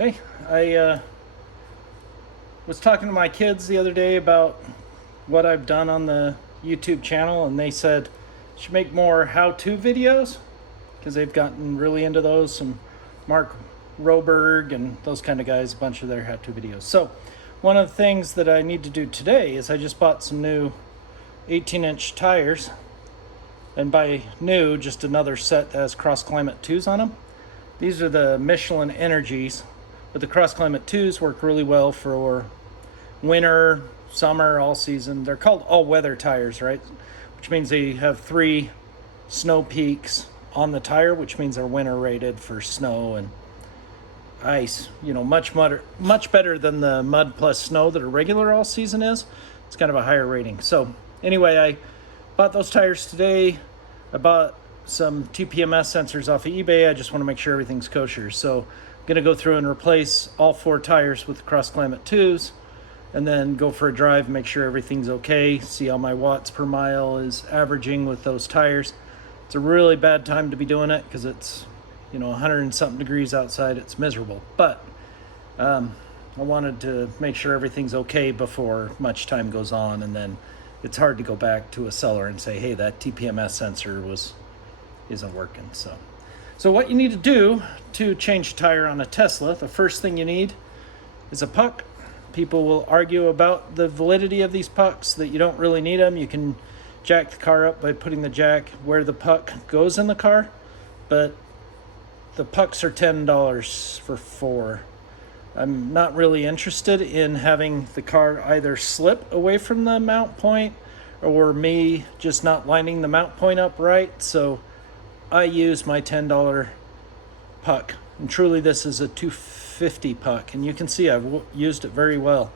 Hey, I was talking to my kids the other day about what I've done on the YouTube channel, and they said I should make more how-to videos because they've gotten really into those. Some Mark Roberg and those kind of guys, a bunch of their how-to videos. So one of the things that I need to do today is I just bought some new 18-inch tires, and by new, just another set that has Cross Climate 2s on them. These are the Michelin Energies, but the Cross Climate 2s work really well for winter, summer, all season. They're called all-weather tires, right? Which means they have 3 snow peaks on the tire, which means they're winter rated for snow and ice. You know, much better than the mud plus snow that a regular all season is. It's kind of a higher rating. So anyway, I bought those tires today. I bought some TPMS sensors off of eBay. I just want to make sure everything's kosher. So I'm going to go through and replace all 4 tires with Cross Climate 2s, and then go for a drive, make sure everything's okay, see how my watts per mile is averaging with those tires. It's a really bad time to be doing it because it's, 100 and something degrees outside. It's miserable. But I wanted to make sure everything's okay before much time goes on, and then it's hard to go back to a seller and say, hey, that TPMS sensor isn't working. So what you need to do to change a tire on a Tesla, the first thing you need is a puck. People will argue about the validity of these pucks, that you don't really need them. You can jack the car up by putting the jack where the puck goes in the car, but the pucks are $10 for 4. I'm not really interested in having the car either slip away from the mount point or me just not lining the mount point up right. So I use my $10 puck. And truly, this is a 250 puck. And you can see I've used it very well.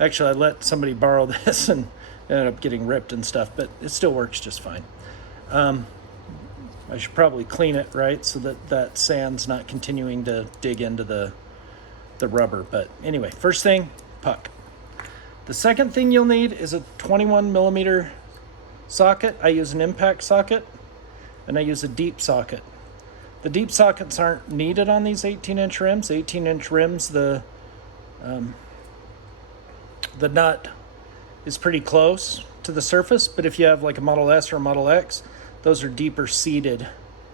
Actually, I let somebody borrow this and ended up getting ripped and stuff, but it still works just fine. I should probably clean it, right, so that sand's not continuing to dig into the rubber. But anyway, first thing, puck. The second thing you'll need is a 21 millimeter socket. I use an impact socket, and I use a deep socket. The deep sockets aren't needed on these 18-inch rims. 18-inch rims, the nut is pretty close to the surface, but if you have like a Model S or a Model X, those are deeper seated.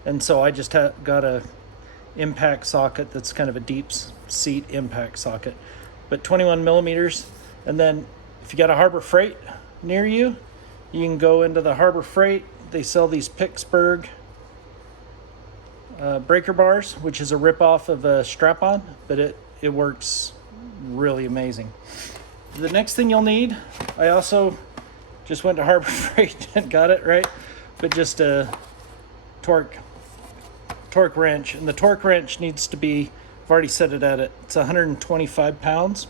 And so I just got a impact socket that's kind of a deep seat impact socket, but 21 millimeters. And then if you got a Harbor Freight near you, you can go into the Harbor Freight. They sell these Pittsburgh breaker bars, which is a ripoff of a strap-on, but it works really amazing. The next thing you'll need, I also just went to Harbor Freight and got it, right? But just a torque wrench, and the torque wrench needs to be, I've already set it at it, it's 125 pounds.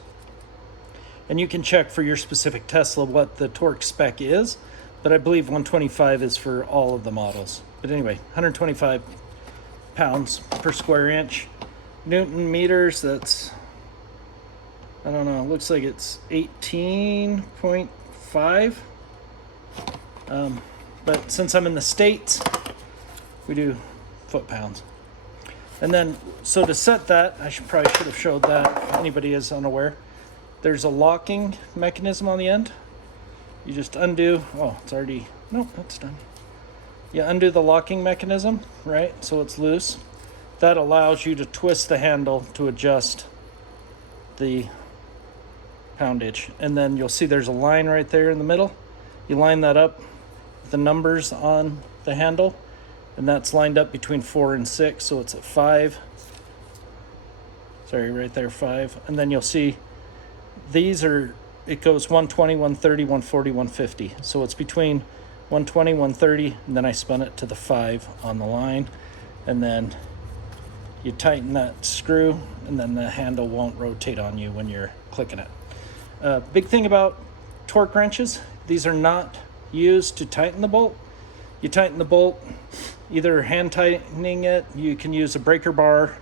And you can check for your specific Tesla what the torque spec is, but I believe 125 is for all of the models. But anyway, 125 pounds per square inch. Newton meters, that's, I don't know, looks like it's 18.5. But since I'm in the States, we do foot pounds. And then, so to set that, I should have showed that if anybody is unaware. There's a locking mechanism on the end. You just undo, nope, that's done. You undo the locking mechanism, right? So it's loose. That allows you to twist the handle to adjust the poundage. And then you'll see there's a line right there in the middle. You line that up with the numbers on the handle, and that's lined up between 4 and 6, so it's at 5. Sorry, right there, 5. And then you'll see it goes 120, 130, 140, 150. So it's between 120, 130, and then I spun it to the 5 on the line. And then you tighten that screw, and then the handle won't rotate on you when you're clicking it. Big thing about torque wrenches, these are not used to tighten the bolt. You tighten the bolt either hand tightening it, you can use a breaker bar.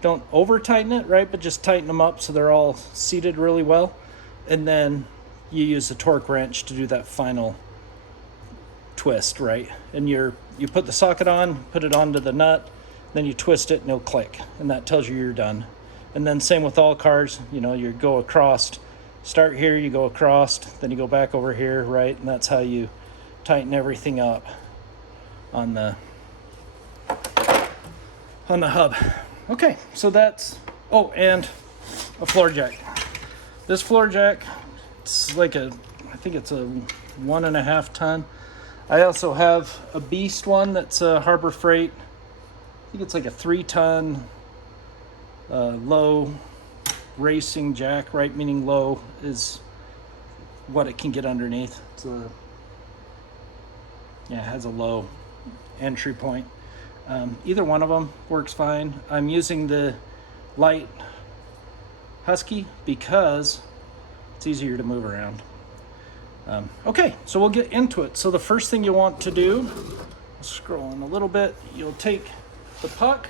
Don't over tighten it, right? But just tighten them up so they're all seated really well. And then you use a torque wrench to do that final twist, right? And you put the socket on, put it onto the nut, then you twist it and it'll click. And that tells you you're done. And then same with all cars, you know, you go across, start here, you go across, then you go back over here, right? And that's how you tighten everything up on the hub. Okay, so that's, oh, and a floor jack. This floor jack, it's like I think it's a 1.5 ton. I also have a beast one that's a Harbor Freight. I think it's like a 3 ton low racing jack, right? Meaning low is what it can get underneath. It has a low entry point. Either one of them works fine. I'm using the light Husky because it's easier to move around. Okay, so we'll get into it. So the first thing you want to do, scrolling a little bit, you'll take the puck,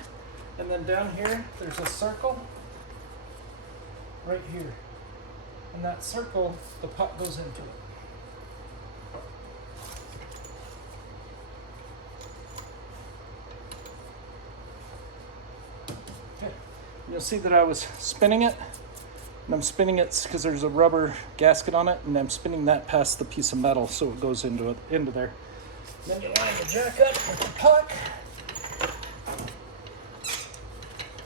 and then down here there's a circle right here. And that circle, the puck goes into it. Okay, you'll see that I was spinning it. And I'm spinning it because there's a rubber gasket on it, and I'm spinning that past the piece of metal so it goes into there. Then you line the jack up with the puck.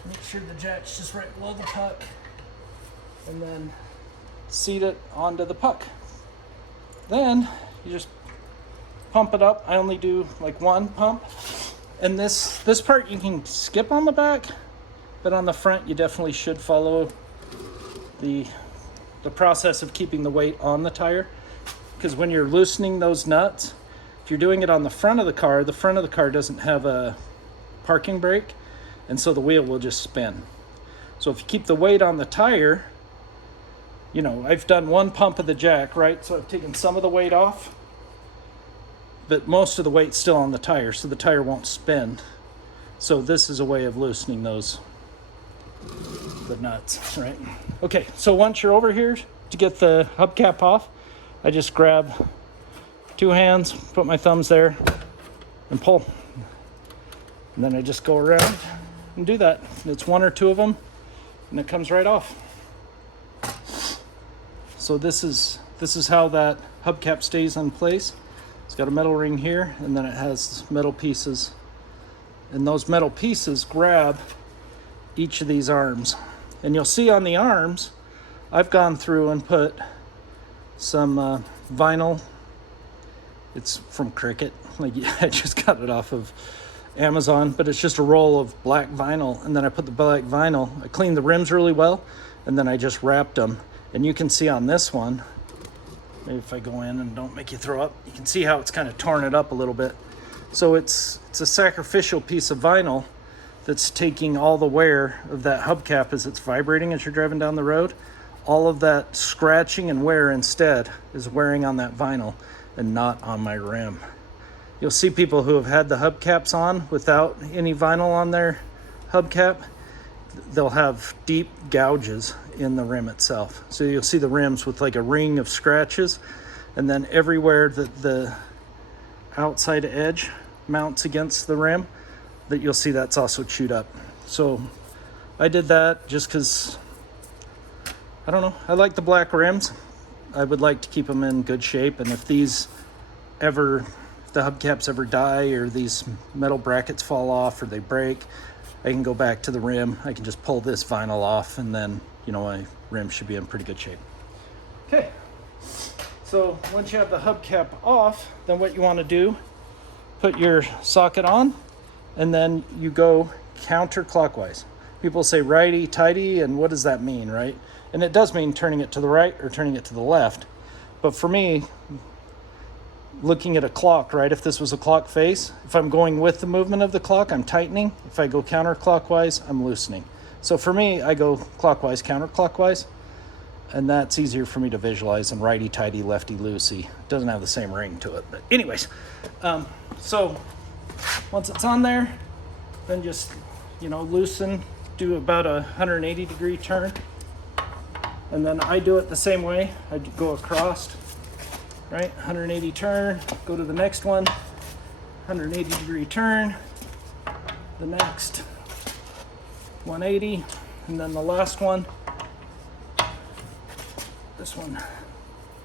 Make sure the jack's just right below the puck, and then seat it onto the puck. Then you just pump it up. I only do like one pump, and this part you can skip on the back, but on the front you definitely should follow the process of keeping the weight on the tire, because when you're loosening those nuts, if you're doing it on the front of the car doesn't have a parking brake, and so the wheel will just spin. So if you keep the weight on the tire, you know, I've done one pump of the jack, right? So I've taken some of the weight off, but most of the weight's still on the tire, so the tire won't spin. So this is a way of loosening the nuts, right? Okay, so once you're over here, to get the hubcap off, I just grab 2 hands, put my thumbs there, and pull. And then I just go around and do that. It's 1 or 2 of them, and it comes right off. So this is how that hubcap stays in place. It's got a metal ring here, and then it has metal pieces. And those metal pieces grab each of these arms. And you'll see on the arms, I've gone through and put some vinyl. It's from Cricut. Like, I just got it off of Amazon, but it's just a roll of black vinyl. And then I put the black vinyl, I cleaned the rims really well, and then I just wrapped them. And you can see on this one, maybe if I go in and don't make you throw up, you can see how it's kind of torn it up a little bit. So it's a sacrificial piece of vinyl that's taking all the wear of that hubcap as it's vibrating as you're driving down the road. All of that scratching and wear instead is wearing on that vinyl and not on my rim. You'll see people who have had the hubcaps on without any vinyl on their hubcap. They'll have deep gouges in the rim itself. So you'll see the rims with like a ring of scratches, and then everywhere that the outside edge mounts against the rim, that you'll see that's also chewed up. So I did that just because, I don't know, I like the black rims. I would like to keep them in good shape, and if the hubcaps ever die or these metal brackets fall off or they break, I can go back to the rim. I can just pull this vinyl off, and then, you know, my rim should be in pretty good shape. Okay, so once you have the hubcap off, then what you want to do, put your socket on, and then you go counterclockwise. People say righty-tighty, and what does that mean, right? And it does mean turning it to the right or turning it to the left. But for me, looking at a clock, right, if this was a clock face, if I'm going with the movement of the clock, I'm tightening. If I go counterclockwise, I'm loosening. So for me, I go clockwise, counterclockwise, and that's easier for me to visualize than righty-tighty, lefty-loosey. It doesn't have the same ring to it. But anyways, so once it's on there, then just, you know, loosen, do about a 180-degree turn. And then I do it the same way. I go across, right? 180 turn, go to the next one, 180-degree turn, the next 180, And then the last one, this one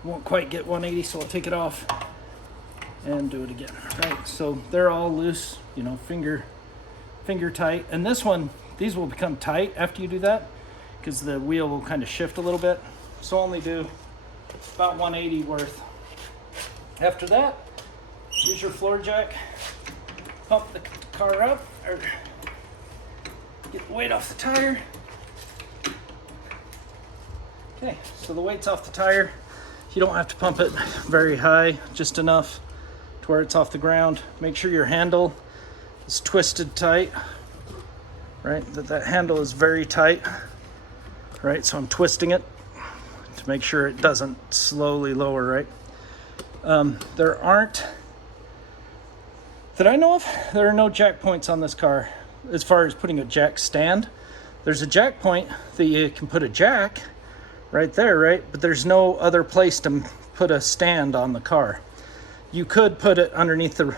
won't quite get 180, so I'll take it off and do it again, right? So they're all loose, you know, finger tight. And this one, these will become tight after you do that because the wheel will kind of shift a little bit. So only do about 180 worth. After that, use your floor jack, pump the car up, or get the weight off the tire. Okay, so the weight's off the tire. You don't have to pump it very high, just enough to where it's off the ground. Make sure your handle is twisted tight, right? That handle is very tight, right? So I'm twisting it to make sure it doesn't slowly lower, right? There aren't, that I know of, there are no jack points on this car as far as putting a jack stand. There's a jack point that you can put a jack right there, right? But there's no other place to put a stand on the car. You could put it underneath the,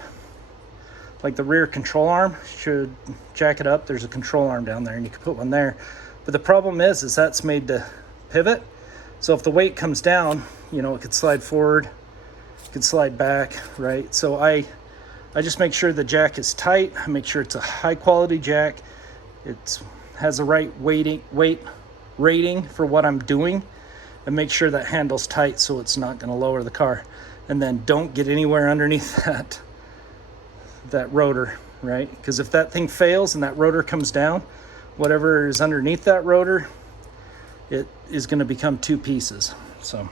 like the rear control arm. Should jack it up, there's a control arm down there and you could put one there. But the problem is that's made to pivot. So if the weight comes down, you know, it could slide forward, it could slide back, right? So I just make sure the jack is tight. I make sure it's a high quality jack. It has the right weight rating for what I'm doing, and make sure that handle's tight so it's not going to lower the car. And then don't get anywhere underneath that rotor, right? Because if that thing fails and that rotor comes down, whatever is underneath that rotor, it is going to become two pieces. So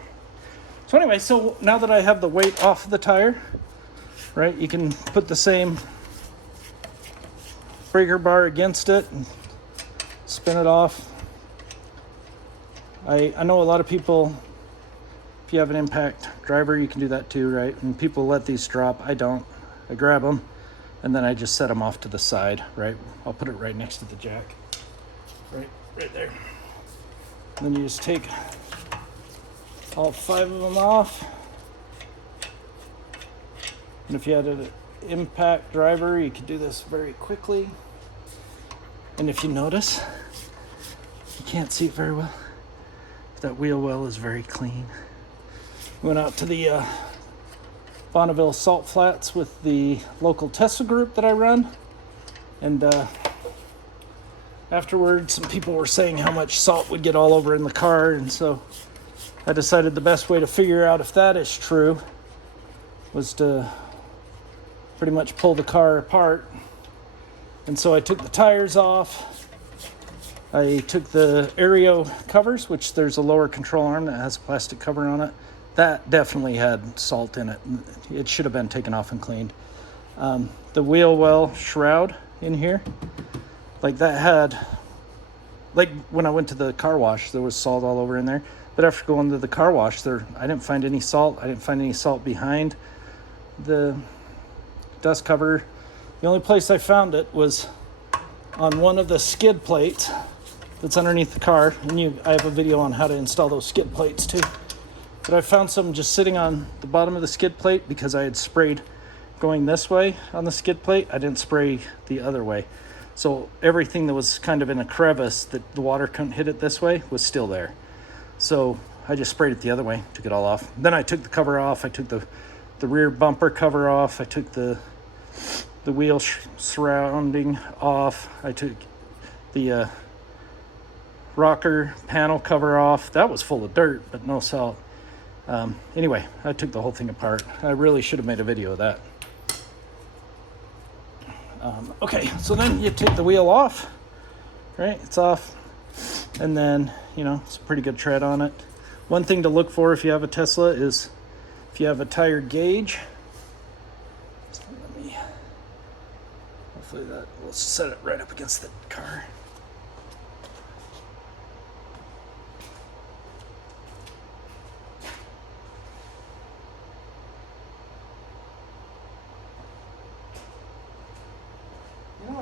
anyway, so now that I have the weight off of the tire, right, you can put the same breaker bar against it and spin it off. I know a lot of people, if you have an impact driver, you can do that too, right? And people let these drop. I don't. I grab them and then I just set them off to the side, right? I'll put it right next to the jack, right there. And then you just take all 5 of them off. And if you had an impact driver, you could do this very quickly. And if you notice, you can't see it very well, that wheel well is very clean. Went out to the Bonneville Salt Flats with the local Tesla group that I run. And afterwards, some people were saying how much salt would get all over in the car. And so I decided the best way to figure out if that is true was to pretty much pull the car apart. And so I took the tires off. I took the Aereo covers, which there's a lower control arm that has a plastic cover on it. That definitely had salt in it. It should have been taken off and cleaned. The wheel well shroud in here, like that had, like when I went to the car wash, there was salt all over in there. But after going to the car wash, I didn't find any salt. I didn't find any salt behind the dust cover. The only place I found it was on one of the skid plates that's underneath the car. And I have a video on how to install those skid plates too. But I found some just sitting on the bottom of the skid plate because I had sprayed going this way on the skid plate. I didn't spray the other way. So everything that was kind of in a crevice that the water couldn't hit it this way was still there. So I just sprayed it the other way, took it all off. Then I took the cover off. I took the rear bumper cover off. I took the wheel surrounding off. I took the rocker panel cover off. That was full of dirt, but no salt. Anyway, I took the whole thing apart. I really should have made a video of that. Okay, so then you take the wheel off, right? It's off. And then, it's a pretty good tread on it. One thing to look for if you have a Tesla is if you have a tire gauge. So hopefully that will set it right up against the car.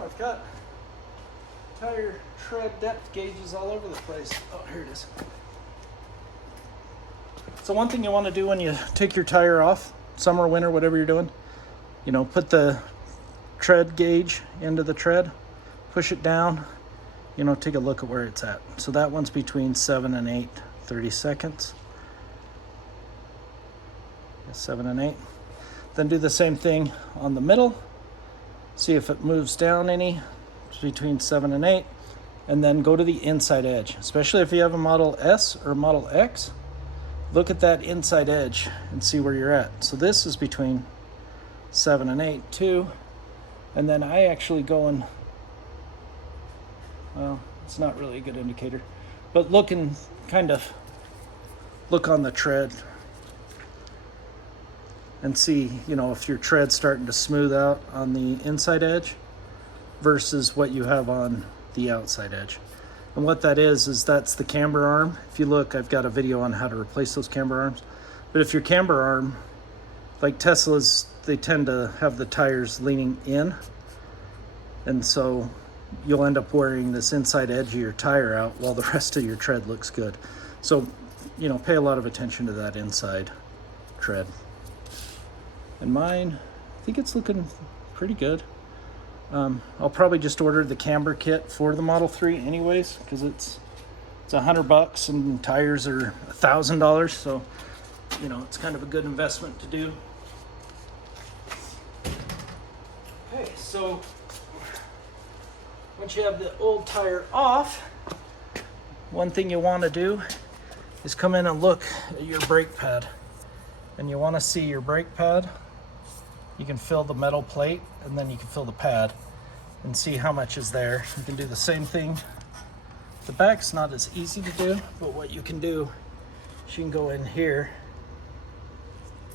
I've got tire tread depth gauges all over the place. Oh, here it is. So one thing you want to do when you take your tire off, summer, winter, whatever you're doing, put the tread gauge into the tread, push it down, you know, take a look at where it's at. So that one's between 7 and 8, 30 seconds. 7 and 8. Then do the same thing on the middle. See if it moves down any. It's between 7 and 8. And then go to the inside edge, especially if you have a Model S or Model X. Look at that inside edge and see where you're at. So this is between 7 and 8 too. And then I actually go and, well, it's not really a good indicator, but look and kind of look on the tread and see, you know, if your tread's starting to smooth out on the inside edge versus what you have on the outside edge. And what that is that's the camber arm. If you look, I've got a video on how to replace those camber arms. But if your camber arm, like Teslas, they tend to have the tires leaning in. And so you'll end up wearing this inside edge of your tire out while the rest of your tread looks good. So, you know, pay a lot of attention to that inside tread. And mine, I think it's looking pretty good. I'll probably just order the camber kit for the Model 3 anyways, because it's $100 and tires are $1,000. So, you know, it's kind of a good investment to do. Okay, so once you have the old tire off, one thing you want to do is come in and look at your brake pad. And you want to see your brake pad. You can fill the metal plate and then you can fill the pad and see how much is there. You can do the same thing. The back's not as easy to do, but what you can do is you can go in here,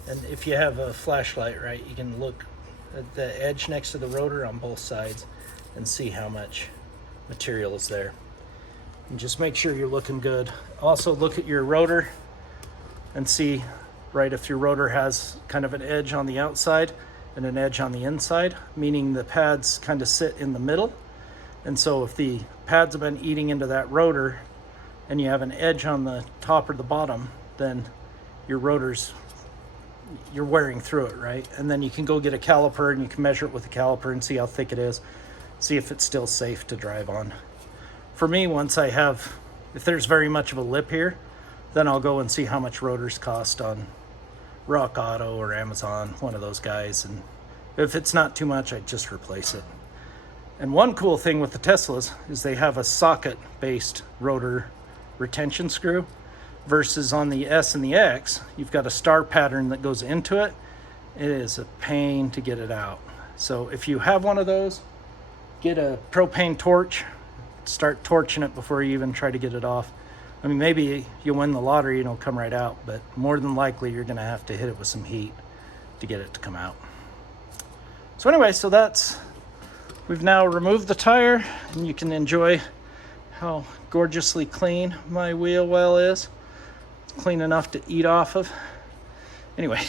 and if you have a flashlight, right, you can look at the edge next to the rotor on both sides and see how much material is there. And just make sure you're looking good. Also look at your rotor and see, right, if your rotor has kind of an edge on the outside and an edge on the inside, meaning the pads kind of sit in the middle. And so if the pads have been eating into that rotor and you have an edge on the top or the bottom, then your rotor's, you're wearing through it, right? And then you can go get a caliper and you can measure it with a caliper and see how thick it is, see if it's still safe to drive on. For me, once I have, if there's very much of a lip here, then I'll go and see how much rotors cost on Rock Auto or Amazon, one of those guys. And if it's not too much, I just replace it. And one cool thing with the Teslas is they have a socket-based rotor retention screw versus on the S and the X, you've got a star pattern that goes into it. It is a pain to get it out. So if you have one of those, get a propane torch, start torching it before you even try to get it off. I mean, maybe you'll win the lottery and it'll come right out, but more than likely you're gonna have to hit it with some heat to get it to come out. So anyway, so we've now removed the tire, and you can enjoy how gorgeously clean my wheel well is. It's clean enough to eat off of. Anyway,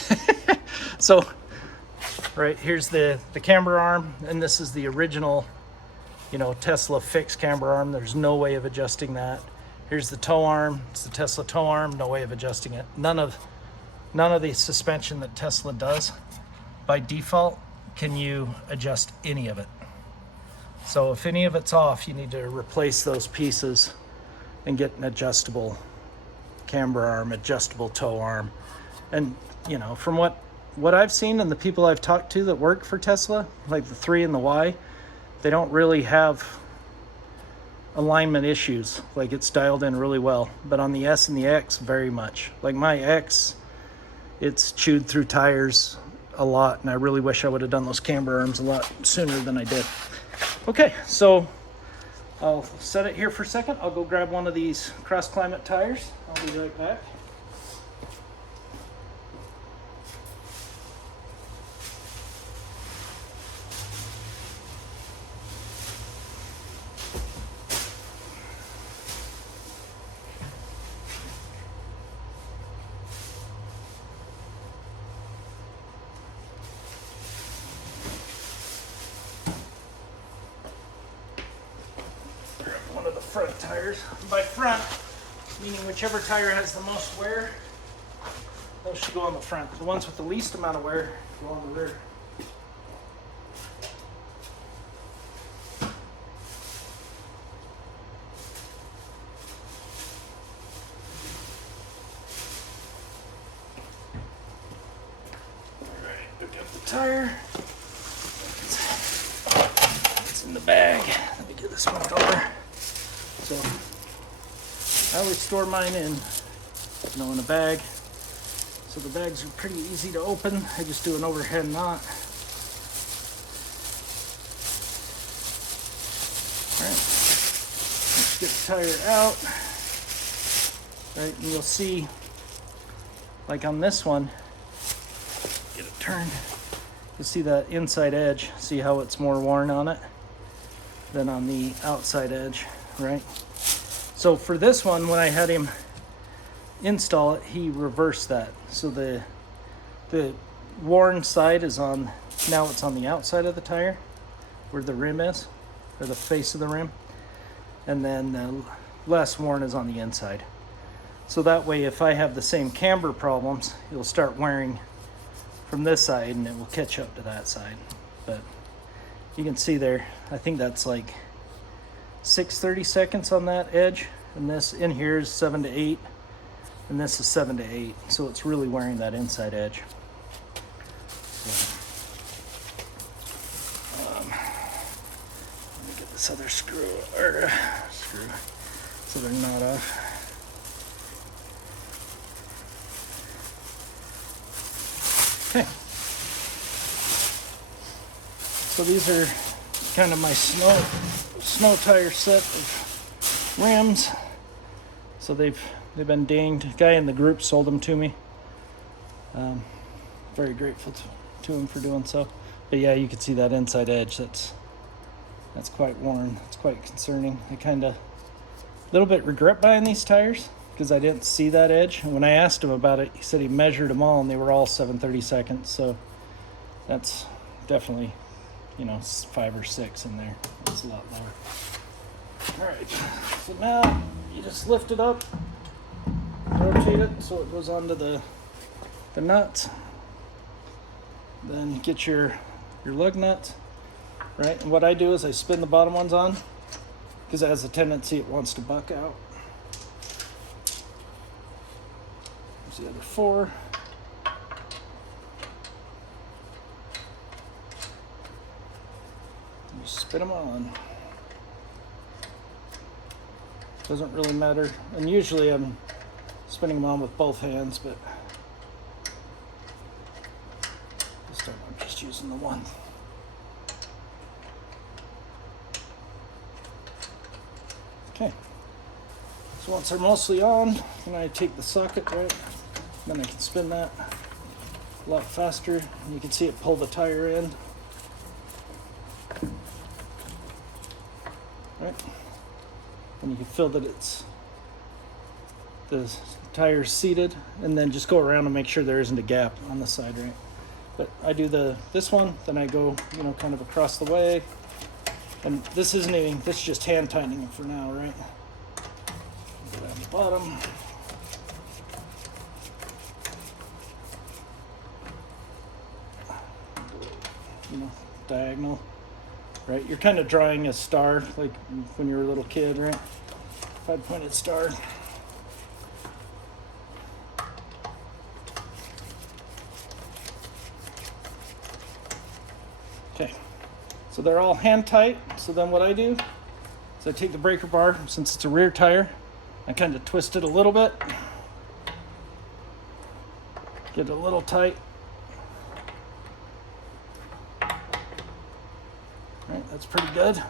so right here's the camber arm, and this is the original, you know, Tesla fixed camber arm. There's no way of adjusting that. Here's the tow arm. It's the Tesla tow arm. No way of adjusting it. None of the suspension that Tesla does by default can you adjust any of it. So if any of it's off, you need to replace those pieces and get an adjustable camber arm, adjustable tow arm. And you know, from what I've seen and the people I've talked to that work for Tesla, like the 3 and the Y, they don't really have alignment issues. Like, it's dialed in really well. But on the S and the X, very much. Like my X, it's chewed through tires a lot, and I really wish I would have done those camber arms a lot sooner than I did. Okay, so I'll set it here for a second. I'll go grab one of these Cross Climate tires. I'll be right back. One of the front tires. By front, meaning whichever tire has the most wear, those should go on the front. The ones with the least amount of wear go on the rear. tire. It's in the bag. Let me get this one over. So I always store mine in a bag. So the bags are pretty easy to open. I just do an overhead knot. All right, let's get the tire out. Right, and you'll see, like on this one, get it turned, you'll see that inside edge, see how it's more worn on it than on the outside edge, right? So for this one, when I had him install it, he reversed that. So the worn side is on, now it's on the outside of the tire, where the rim is, or the face of the rim, and then the less worn is on the inside. So that way, if I have the same camber problems, it'll start wearing from this side and it will catch up to that side. But you can see there, I think that's like 6/32 on that edge. And this in here is 7 to 8. And this is 7 to 8. So it's really wearing that inside edge. So, let me get this other screw, so they're not off. Okay, so these are kind of my snow tire set of rims. So they've been dinged. A guy in the group sold them to me. Very grateful to him for doing so. But yeah, you can see that inside edge. That's quite worn. It's quite concerning. I kind of a little bit regret buying these tires, because I didn't see that edge. And when I asked him about it, he said he measured them all and they were all 7/32. So that's definitely, 5 or 6 in there. That's a lot lower. All right, so now you just lift it up, rotate it so it goes onto the nut. Then you get your lug nut, right? And what I do is I spin the bottom ones on, because it has a tendency it wants to buck out. The other 4. You spin them on. Doesn't really matter. And usually I'm spinning them on with both hands, but this time I'm just using the one. Okay. So once they're mostly on, then I take the socket, right? Then I can spin that a lot faster. And you can see it pull the tire in. Right? And you can feel that the tire's seated, and then just go around and make sure there isn't a gap on the side, right? But I do this one, then I go, kind of across the way. And this isn't even, this is just hand tightening it for now, right? Go down the bottom. Diagonal, right? You're kind of drawing a star, like when you were a little kid, right? 5-pointed star. Okay, so they're all hand tight. So then what I do is I take the breaker bar, since it's a rear tire, I kind of twist it a little bit, get it a little tight. Right, that's pretty good.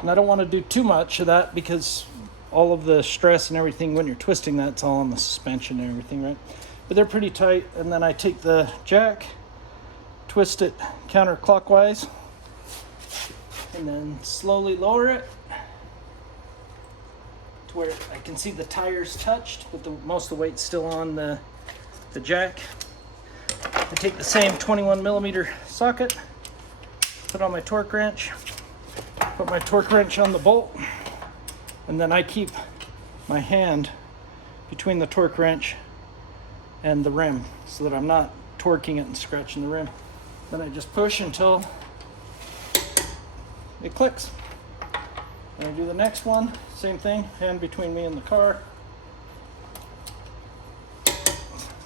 And I don't want to do too much of that, because all of the stress and everything when you're twisting that, it's all on the suspension and everything, right? But they're pretty tight. And then I take the jack, twist it counterclockwise, and then slowly lower it to where I can see the tires touched, but most of the weight's still on the jack. I take the same 21mm socket, put on my torque wrench, put my torque wrench on the bolt, and then I keep my hand between the torque wrench and the rim so that I'm not torquing it and scratching the rim. Then I just push until it clicks. And I do the next one, same thing, hand between me and the car.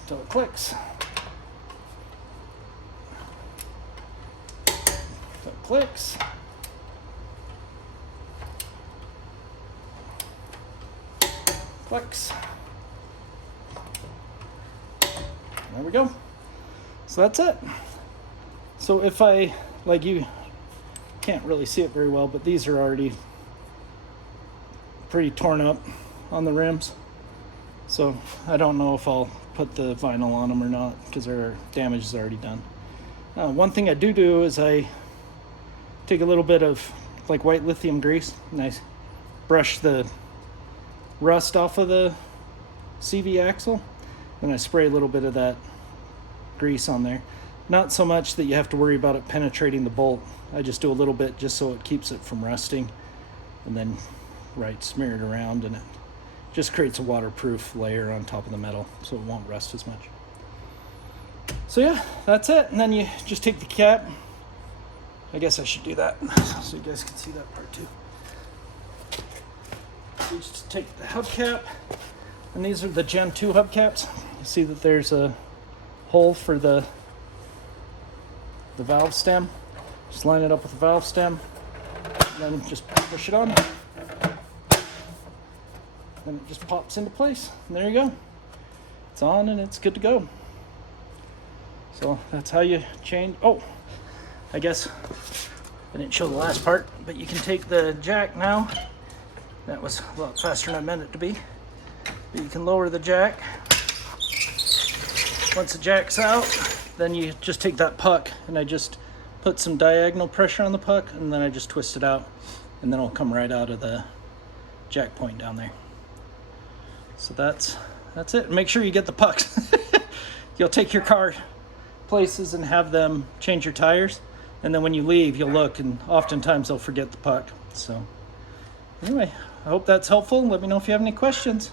Until it clicks. Until it clicks. Clicks. There we go. So that's it. So if I, like, you can't really see it very well, but these are already pretty torn up on the rims. So I don't know if I'll put the vinyl on them or not because their damage is already done. One thing I do is I take a little bit of like white lithium grease and I brush the rust off of the CV axle, and I spray a little bit of that grease on there. Not so much that you have to worry about it penetrating the bolt. I just do a little bit just so it keeps it from rusting, and then smear it around, and it just creates a waterproof layer on top of the metal so it won't rust as much. So yeah, that's it. And then you just take the cap. I guess I should do that so you guys can see that part too. You just take the hubcap, and these are the Gen 2 hubcaps. You see that there's a hole for the valve stem. Just line it up with the valve stem, and then just push it on. And it just pops into place. And there you go. It's on and it's good to go. So that's how you change. Oh, I guess I didn't show the last part, but you can take the jack now. That was a lot faster than I meant it to be. But you can lower the jack. Once the jack's out, then you just take that puck, and I just put some diagonal pressure on the puck, and then I just twist it out, and then it'll come right out of the jack point down there. So that's it. Make sure you get the pucks. You'll take your car places and have them change your tires, and then when you leave, you'll look, and oftentimes they'll forget the puck. So anyway, I hope that's helpful. Let me know if you have any questions.